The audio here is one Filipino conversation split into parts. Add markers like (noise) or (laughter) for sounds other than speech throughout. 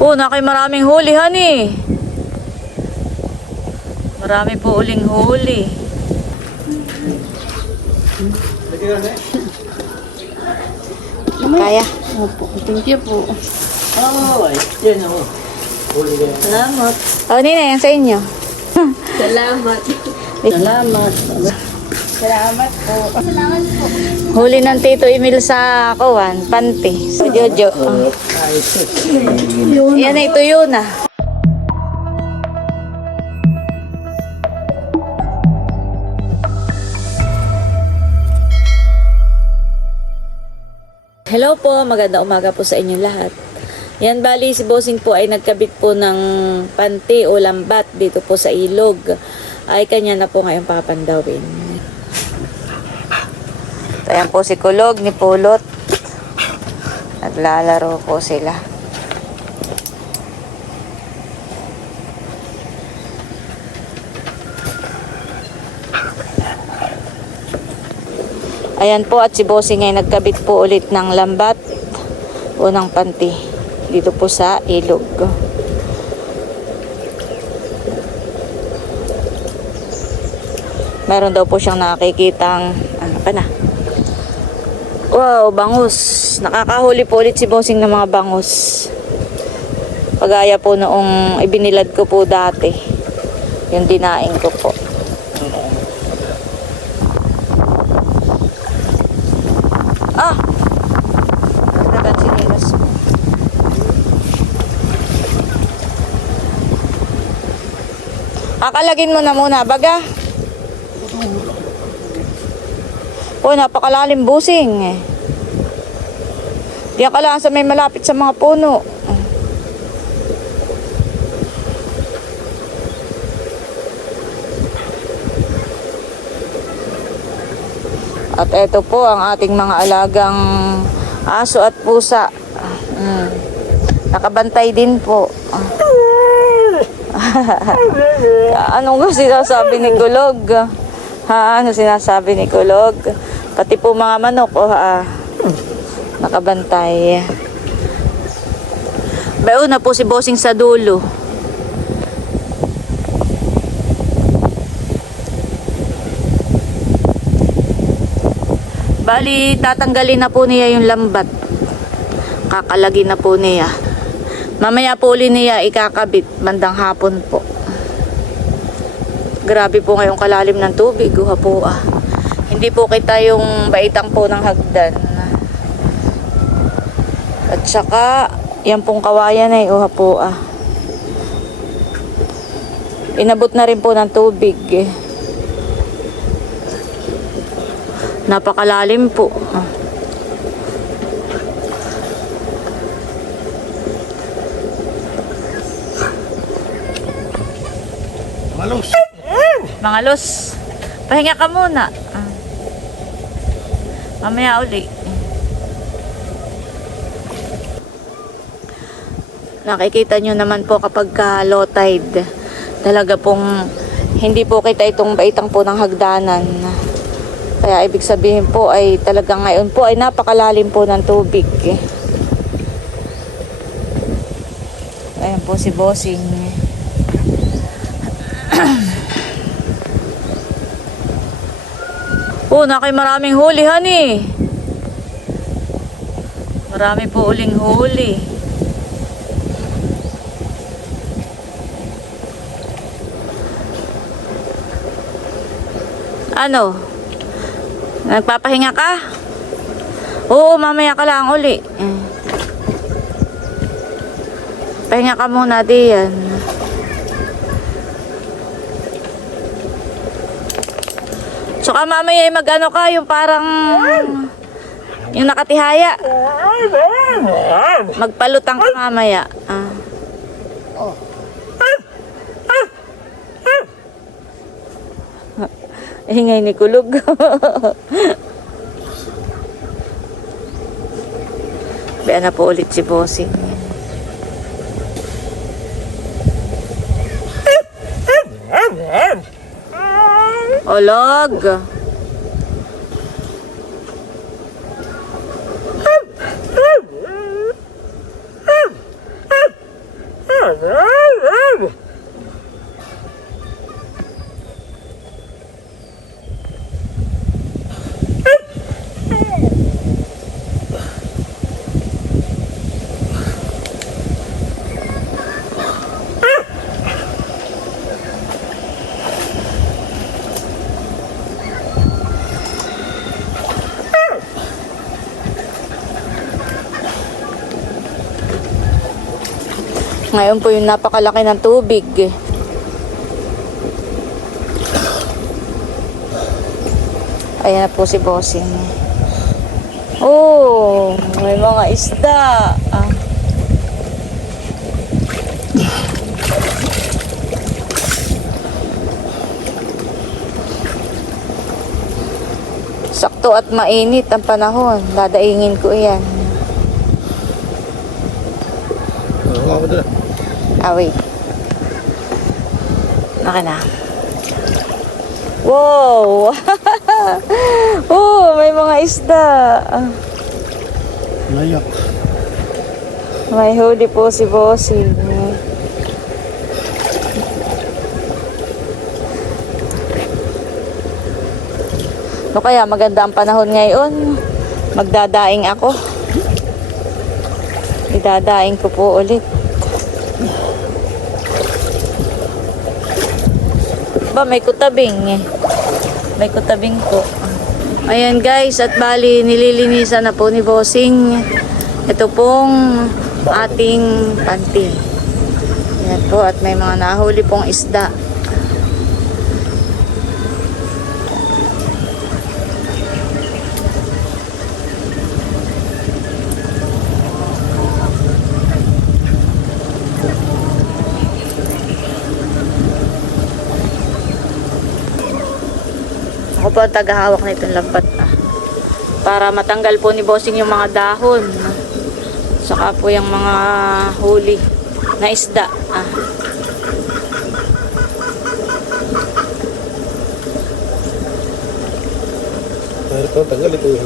Oh, nakay maraming huli, honey. Marami po uling huli. Kaya. Opo, thank you po. Oh, yan ako. Salamat. Oh, nina, yan sa inyo. (laughs) Salamat. Salamat. Salamat po. Salamat po. Huli ng Tito Emil sa kawan, panty. Sa Jojo. Oh. Yan na, ito yun ah. Hello po, maganda umaga po sa inyong lahat. Yan bali si Bossing po ay nagkabit po ng panty o lambat dito po sa ilog. Ay kanya na po ngayon papandawin. Ito yan po si Kulog ni Pulot. Naglalaro po sila. Ayan po at si Bossing ay nagkabit po ulit ng lambat o ng dito po sa ilog. Meron daw po siyang nakikitang ano pa na. Wow, bangus. Nakakahuli po ulit si Bossing ng mga bangus. Pagaya po noong ibinilad ko po dati. Yung dinaing ko po. Ah! Nagdagan sinilas mo. Akalagin mo na muna, baga. Oh, napakalalim busing eh. Diyan ka lang sa may malapit sa mga puno. At ito po ang ating mga alagang aso at pusa. Mm. Nakabantay din po. (laughs) Anong sinasabi ni Kulog? Ha? Ano sinasabi ni Kulog? Pati po mga manok, oh, ah, nakabantay. Bayo na po si Bossing sa dulo. Bali, tatanggalin na po niya yung lambat. Kakalagin na po niya. Mamaya po uli niya ikakabit bandang hapon po. Grabe po ngayong kalalim ng tubig, guha po ah. Hindi po kita yung baitang po ng hagdan. At saka, yan pong kawayan ay uha po ah. Inabot na rin po ng tubig eh. Napakalalim po. Ah. Malos. Mga los, pahinga ka muna. Mamaya uli. Nakikita nyo naman po kapag ka low tide, talaga pong hindi po kita itong baitang po ng hagdanan. Kaya ibig sabihin po ay talagang ngayon po ay napakalalim po ng tubig. Ayan po si Bossing. Oh, nakay maraming huli, honey. Marami po uling huli. Ano? Nagpapahinga ka? Oo, mamaya ka lang uli. Pahinga ka muna diyan. Saka mamaya ay mag-ano ka, yung parang yung nakatihaya. Magpalutang ka mamaya. Ah. (laughs) Hingay ni Kulog. (laughs) Baya na po ulit si Bossing. Olog. Ngayon po yung napakalaki ng tubig. Ayan po si Bossing. Oh, may mga isda. Ah. Sakto at mainit ang panahon. Dadaingin ko yan. Oo, ako doon. Ah, wait. Naka na. Wow! (laughs) oh, may mga isda. Ah, Layak. May huli po si Bossing. No kaya maganda ang panahon ngayon. Magdadaing ako. Idadaing ko po ulit. Ba, may kutabing eh. May kutabing po. Ayan guys, at bali nililinisan na po ni Bossing. Ito pong ating panty. Ayan po, at may mga nahuli pong isda. Po ang tagahawak na itong lambat. Ah. Para matanggal po ni Bossing yung mga dahon. ah. Saka po yung mga huli na isda. Ah. Pero ito, tagal ito. eh.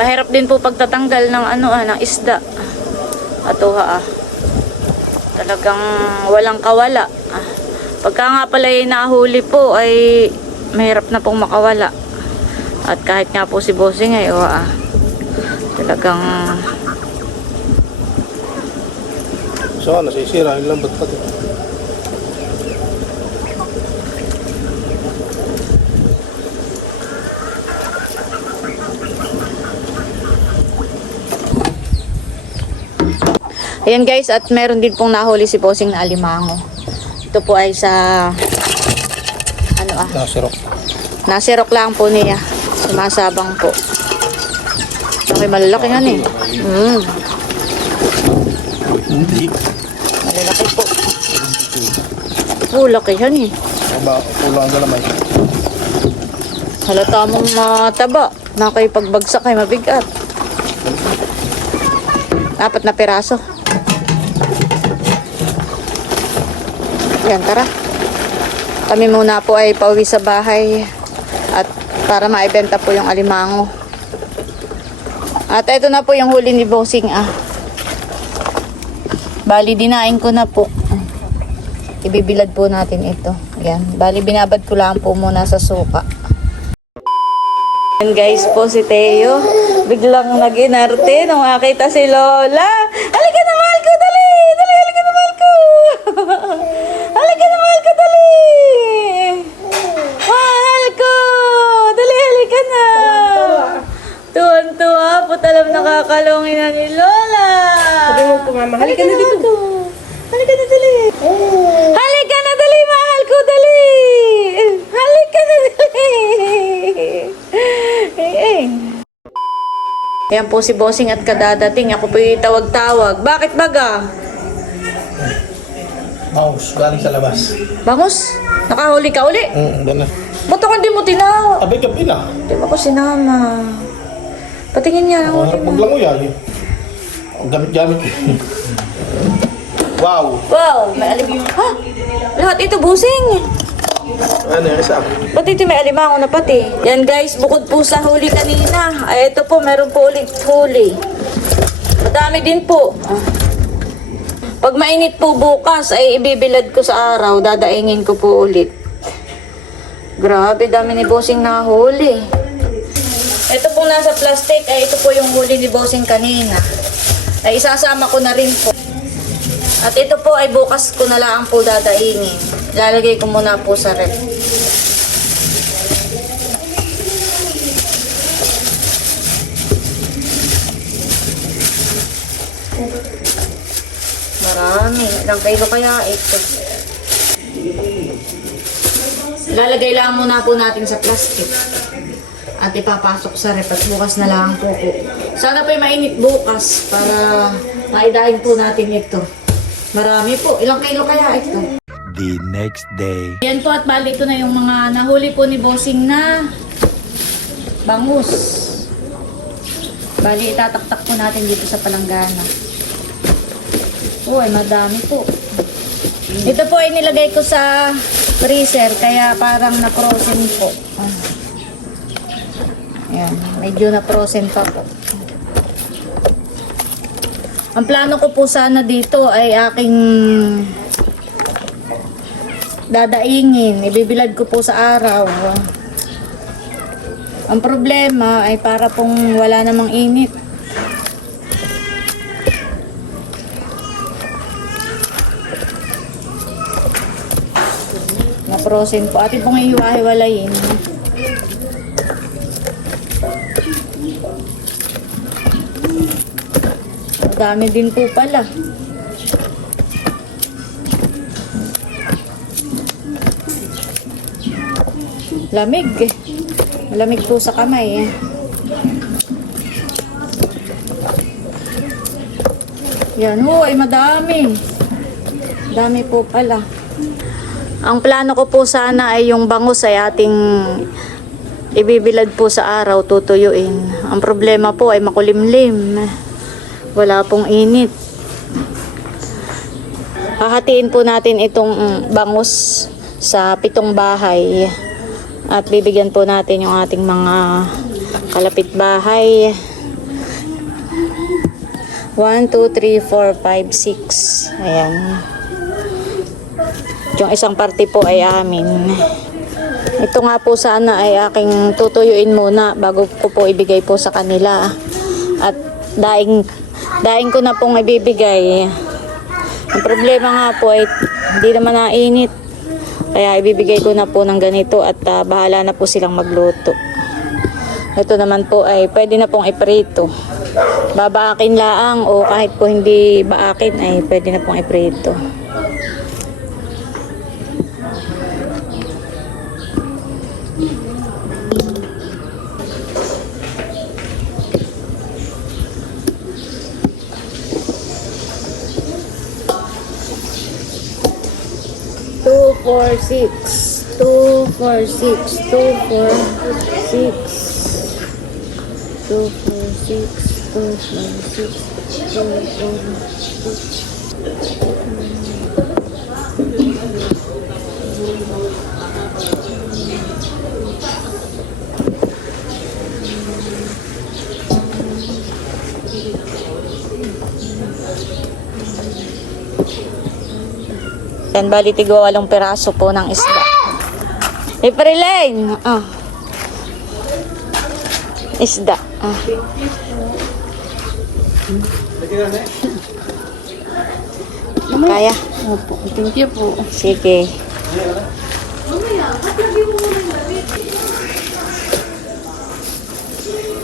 Mahirap din po pagtatanggal ng ano ah, ng isda. Atuha ah. Talagang walang kawala. Ah. Pagka nga pala yung nahuli po ay mahirap na pong makawala. At kahit nga po si Bossing ay oh, ah, talagang So, nasisira yung lambat pati. Ayan guys, at meron din pong nahuli si Bossing na alimango. Ito po ay sa ano ah, Nasirok. nasirok lang po niya. Sumasabang po. Okay, malalaki yan eh. Mm, malalaki po. Oh, laki yan eh. Aba, kulang ang galamay. Halata mong mataba. Nakapagbagsak ay mabigat. Apat na piraso. Yan, tara. Kami muna po ay pauwi sa bahay at para maibenta po yung alimango. At ito na po yung huli ni Bossing ah. Bali, dinain ko na po. Ibibilad po natin ito. Yan. Bali, binabad ko lang po muna sa suka. Yan guys po si Teo. Biglang nag-inarte nung makita si Lola. Halika na mahal ko, dali! Dali, halika na mahal ko! halika na mahal ko, dali! Mahal ko! Dali, halika na! Po talam nakakalungin na ni Lola. Sabi mo po, mama, halika na dito. Halika na dali. Halika na dali, mahal ko, dali. Halika na dali. (laughs) Eh, eh. Ayan po si Bossing at kadadating. Ako po yung tawag-tawag. Bakit baga? Mouse, galing sa labas. Bangus? Nakahuli ka uli? Mm, doon na. Ba't ako hindi mo tinawag? Abay, gabi na. Di ba ko sinama? Patingin niya. Ang harap maglangoy ah. yun. Ang gamit-gamit. wow. Wow, may alim. Ha? Lahat ito busing. Ano yung isa? Pati ito may alimango na pati. Yan guys, bukod po sa huli kanina. Ay, ito po, meron po ulit huli. Madami din po. Pag mainit po bukas, ay ibibilad ko sa araw. Dadaingin ko po ulit. Grabe, dami ni Bossing na huli. Ito pong nasa plastic, ay ito po yung huli ni Bossing kanina. Ay isasama ko na rin po. At ito po ay bukas ko na lang po dadaingin. Lalagay ko muna po sa rep. Marami. Ilang kilo kaya ito? Lalagay lang muna po natin sa plastic. At ipapasok sa rep at bukas na lang po po. Sana po mainit bukas para maidahin po natin ito. Marami po. Ilang kilo kaya ito? the next day. Yan po at bali ito na yung mga nahuli po ni Bossing na bangus. Bali itataktak po natin dito sa palanggana. Uy, madami po. Ito po ay nilagay ko sa freezer kaya parang na-frozen po. Ah. Ayan, medyo na-frozen pa po. Ang plano ko po sana dito ay aking dadaingin, ibibilad ko po sa araw. Ang problema ay para pong wala namang init. Na-frozen po. Ate pong ihiwa-hiwalayin. Dami din po pala. Lamig eh. Malamig po sa kamay eh. Yan, ay madami. Dami po pala. Ang plano ko po sana ay yung bangus ay ating ibibilad po sa araw, tutuyuin. Ang problema po ay makulimlim. Wala pong init. Hahatiin po natin itong mm, bangus sa pitong bahay. At bibigyan po natin yung ating mga kalapit bahay. 1, 2, 3, 4, 5, 6. Ayan. Yung isang parte po ay amin. Ito nga po sana ay aking tutuyuin muna bago ko po ibigay po sa kanila. At daing, daing ko na pong ibibigay. Ang problema nga po ay hindi naman nainit. Kaya ibibigay ko na po ng ganito at ah, bahala na po silang magluto. Ito naman po ay pwede na pong iprito. Babaakin laang o kahit po hindi baakin ay pwede na pong iprito. Four, six. Two, four, six. Two, four, six. Two, four, six. Two, four, six. Two, four, six. Yan, bali tigwa walong piraso po ng isda. Iprileng! Ah. Isda. Ah. Kaya? Opo, thank you po. Sige.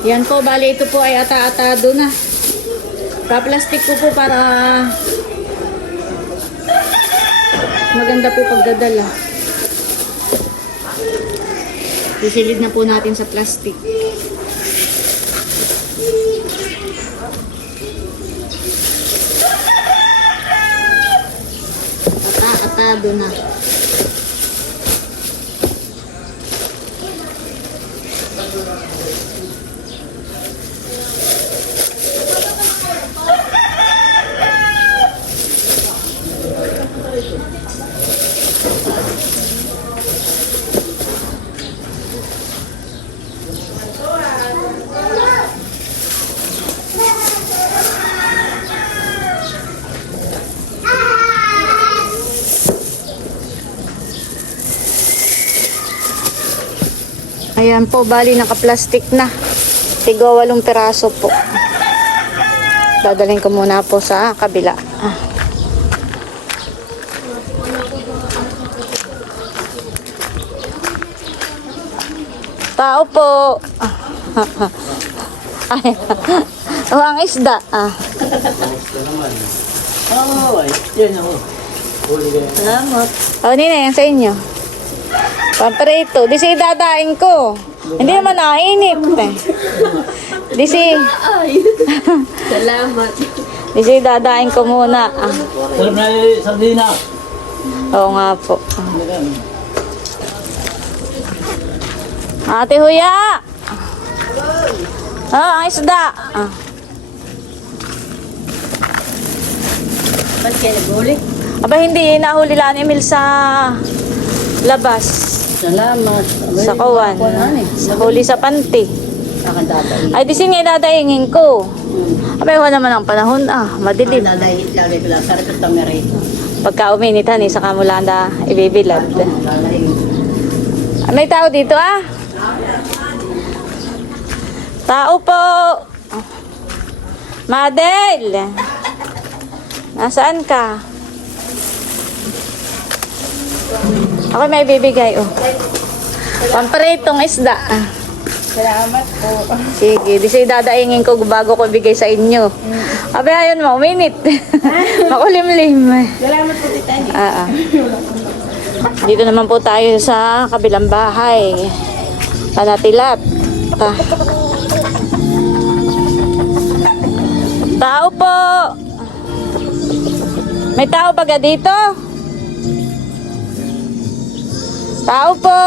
Yan po, bali ito po ay ata-atado na. Pa-plastic ko po para maganda po pagdadala. Sisilid na po natin sa plastic. Ata-atado na. Ayan po, bali naka-plastic na. Tigo walong piraso po. Dadalhin ko muna po sa kabila. Ah. Tao po. (laughs) Ay, oh, (laughs) ang isda. Ah. Ay. Yan ako. Salamat. Oh, nina, yan sa inyo. Pampirito. Di si dadaing ko. Hindi naman nakainip. Eh. Di si, Ay. Salamat. di si dadaing ko muna. Ah. Sarap na yung sardina. Oo nga po. Ate Huya! Ah, ang isda. Ah. Ba't kayo nag-uli? Aba, hindi. Nahuli lang ni Emil sa labas. Salamat. Sa kawan. Sa huli sa dadahin. Ay, di sige, dadaingin ko. Abay, wala naman ang panahon. Ah, madilim. Dadahin lagi ko lang. Sarap ito merito. Pagka uminitan, eh, saka mo lang na ibibilad. Ah, May tao dito, ah? Tao po! Madel! Nasaan ka? Ako may bibigay, oh. Pamparitong isda. ah. Salamat po. Sige, di siya dadaingin ko bago ko bigay sa inyo. Abe, ayun mo, uminit. (laughs) Makulimlim. Salamat po, Tita. Ah, ah. Dito naman po tayo sa kabilang bahay. Panatilat. Ta. Tao po. May tao ba ga dito? Tao po.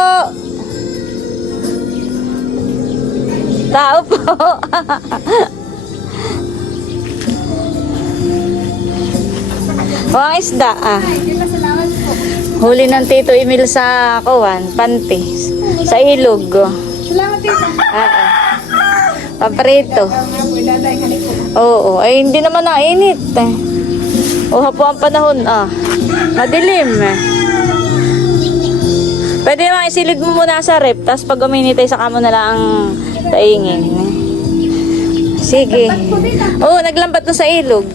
Tao po. (laughs) o ang isda ah. Huli ng Tito Emil sa Kawan, Panti. Sa ilog. Salamat, Tita. Ah, ah. Paprito. Oo, ay hindi naman nainit eh. Uha po ang panahon ah. Madilim eh. Pwede naman isilid mo muna sa rep, tapos pag uminit ay saka mo na lang taingin. Sige. Oo, naglambat na sa ilog.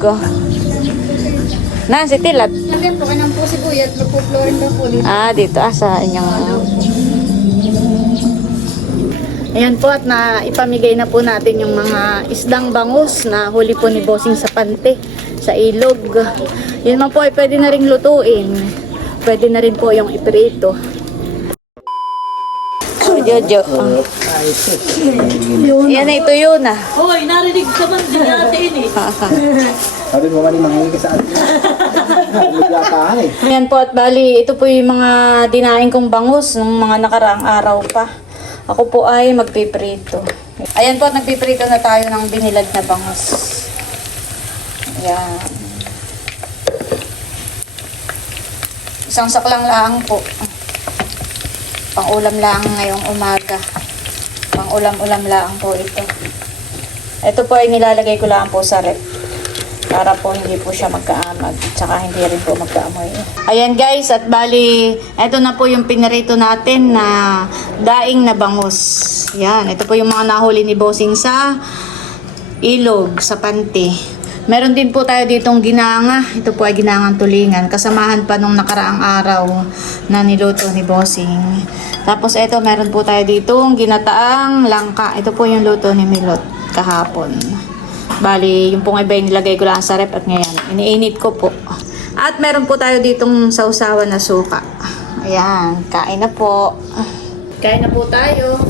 Na, si Tilat. Lagyan po kayo ng po sibuyat, magpo-flooring daw po dito. Ah, dito. Ah, sa inyong... Ayan po at na ipamigay na po natin yung mga isdang bangus na huli po ni Bossing sa pante, sa ilog. Yun man po ay pwede na rin lutuin. Pwede na rin po yung iprito. Jojo. Yan ay tuyo na. Hoy, narinig naman din natin eh. Sabi mo mali mangingi ka sa atin. Nagyatahan eh. Ayan po at bali, ito po yung mga dinaing kong bangus nung mga nakaraang araw pa. Ako po ay magpiprito. Ayan po at nagpiprito na tayo ng binilad na bangus. Ayan. Isang saklang lang po. Pang-ulam lang ngayong umaga. Pang-ulam-ulam lang po ito. Ito po ay nilalagay ko lang po sa rep para po hindi po siya magkaamag tsaka hindi rin po magkaamoy. Ayan guys, at bali, ito na po yung pinarito natin na daing na bangus. Yan, ito po yung mga nahuli ni Bossing sa ilog, sa panty. Meron din po tayo ditong ginanga. Ito po ay ginangang tulingan. Kasamahan pa nung nakaraang araw na niluto ni Bossing. Tapos ito, meron po tayo ditong ginataang langka. Ito po yung luto ni Milot kahapon. Bali, yung pong iba nilagay ko lang sa rep at ngayon, iniinit ko po. At meron po tayo ditong sausawan na suka. Ayan, kain na po. Kain na po tayo.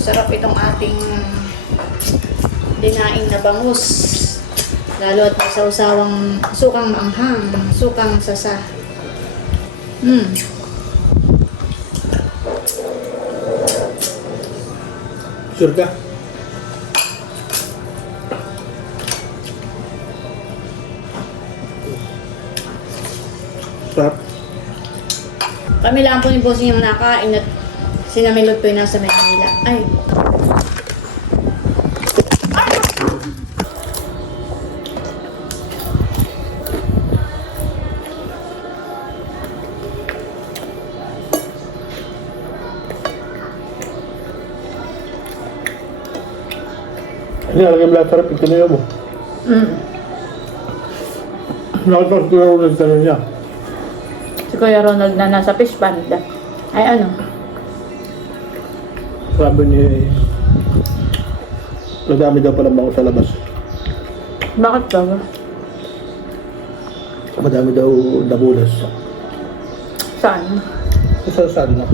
Sarap itong ating dinaing na bangus. Lalo at may sausawang sukang maanghang, sukang sasa. Hmm. Sure ka? Sarap. Kami lang po ni Bossing yung nakain at sinamilot po yung nasa Manila. Ay. Nilalagay mo lahat sa rep, ito mo. Mm. Nakita ko siguro nagtanong niya. Si Kuya Ronald na nasa fish pond. Ay ano? Sabi ni... Nadami daw pala bango sa labas. Bakit ba? Madami daw dabulas. Saan? Sa saan na?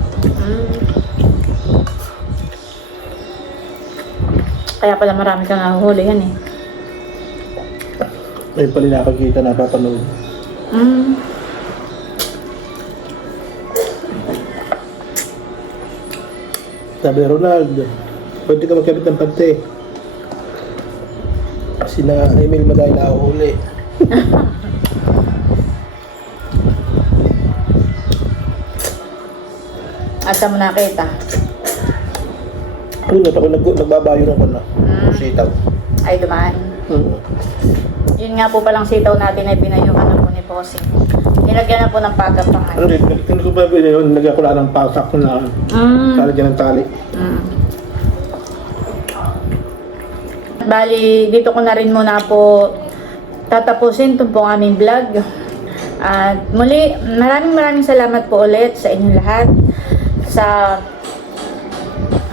Kaya pala marami kang nahuhuli yan eh. Ayun pala nakakita, napapanood. Mm. Sabi Ronald, pwede ka magkabit ng pante. Kasi na email mo dahil nakahuli. (laughs) Asa mo nakita? Unat ako nag nagbabayo ng ano, sitaw. Ay dumaan. Hmm. Yun nga po palang sitaw natin ay pinayuhan na po ni Bossing. Nilagyan na po ng pagapangan. Ano rin, hindi ko bilhin yun, nagyan ko lang ng pasak na Mm. talagyan ng tali. Mm. Bali, dito ko na rin muna po tatapusin itong pong aming vlog. At muli, maraming maraming salamat po ulit sa inyong lahat sa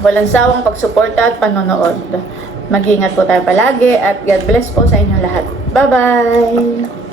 walang sawang pagsuporta at panonood. Mag-ingat po tayo palagi at God bless po sa inyong lahat. Bye-bye!